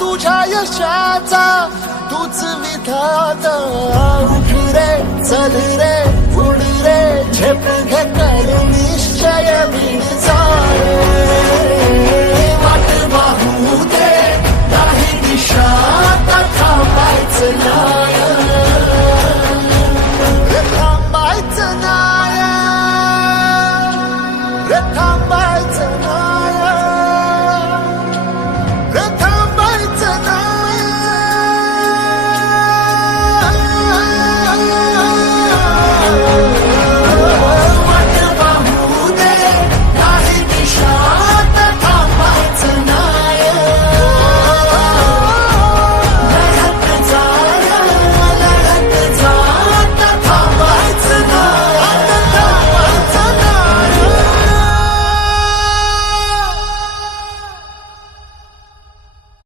तुझ्या यशाचा तूच विधाता. उठ रे चल रे उड रे झेप घे कर निश्चय विण